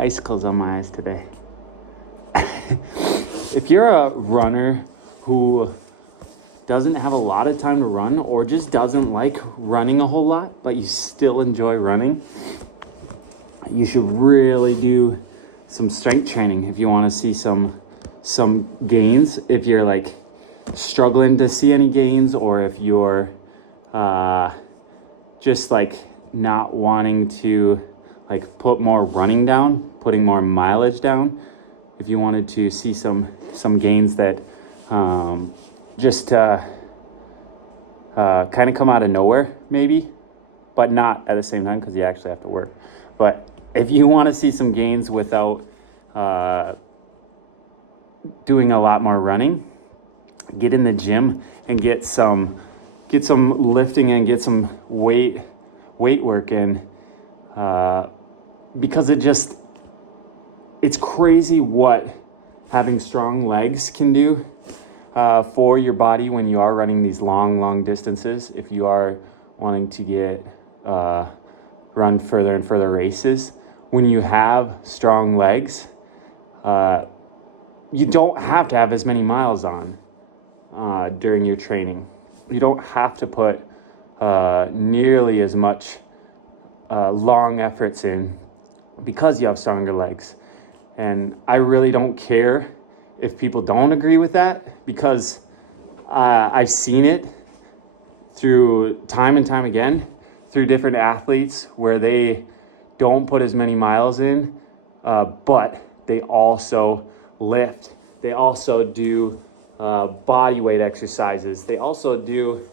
icicles on my eyes today. If you're a runner who doesn't have a lot of time to run or just doesn't like running a whole lot, but you still enjoy running, you should really do some strength training if you want to see some gains. If you're like struggling to see any gains, or if you're just like not wanting to like put more running down, putting more mileage down, if you wanted to see some gains that just kind of come out of nowhere maybe, but not at the same time because you actually have to work. But if you want to see some gains without doing a lot more running, get in the gym and get some lifting and get some weight work in, because it's crazy what having strong legs can do for your body when you are running these long distances. If you are wanting to run further and further races, when you have strong legs, you don't have to have as many miles on during your training. You don't have to put nearly as much long efforts in because you have stronger legs. And I really don't care if people don't agree with that, because I've seen it through time and time again through different athletes where they don't put as many miles in, but they also lift. They also do body weight exercises. They also do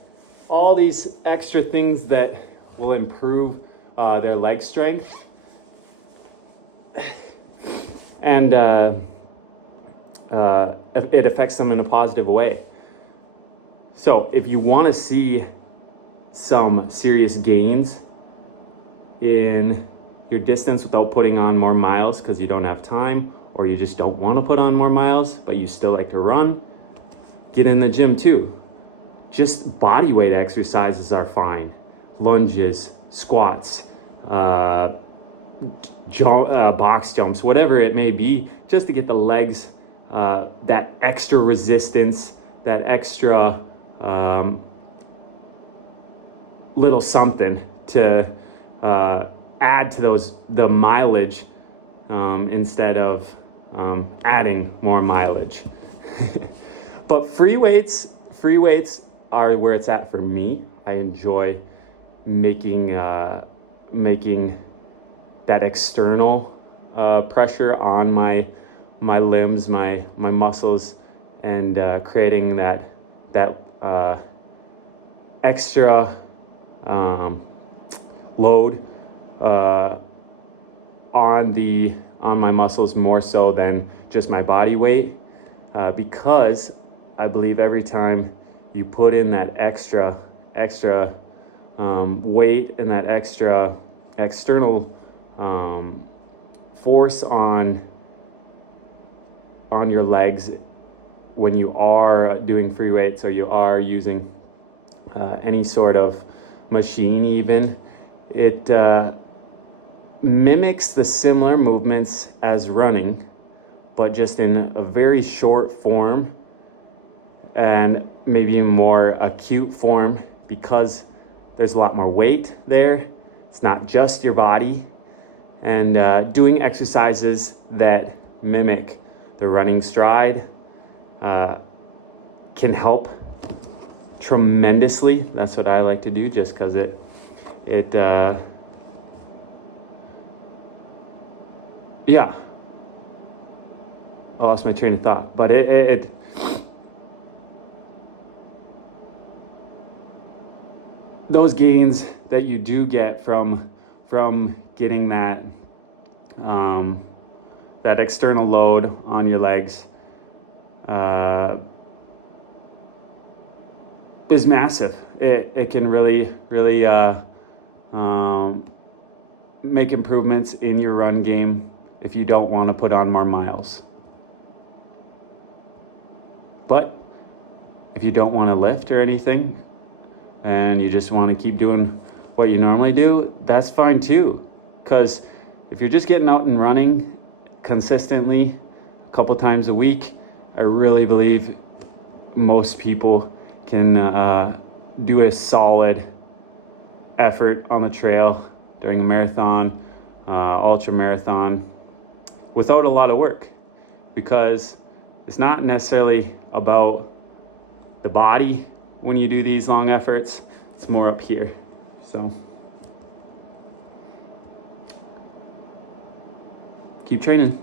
all these extra things that will improve their leg strength. And it affects them in a positive way. So if you want to see some serious gains in your distance without putting on more miles because you don't have time, or you just don't want to put on more miles, but you still like to run, get in the gym too. Just body weight exercises are fine. Lunges, squats, box jumps, whatever it may be, just to get the legs that extra resistance, that extra little something to add to the mileage, instead of adding more mileage. But free weights are where it's at for me. I enjoy making that external pressure on my limbs, my muscles, and creating that extra load on my muscles more so than just my body weight, because I believe every time you put in that extra weight and that extra external force on your legs, when you are doing free weights or you are using any sort of machine even, it mimics the similar movements as running, but just in a very short form and maybe a more acute form, because there's a lot more weight there. It's not just your body. And doing exercises that mimic the running stride can help tremendously. That's what I like to do, just because it yeah, I lost my train of thought, but it those gains that you do get from getting that external load on your legs is massive. It can really make improvements in your run game if you don't want to put on more miles. But if you don't want to lift or anything, and you just want to keep doing what you normally do, that's fine too. Because if you're just getting out and running consistently a couple times a week, I really believe most people can do a solid effort on the trail during a marathon, ultra marathon, without a lot of work, because it's not necessarily about the body when you do these long efforts. It's more up here. So keep training.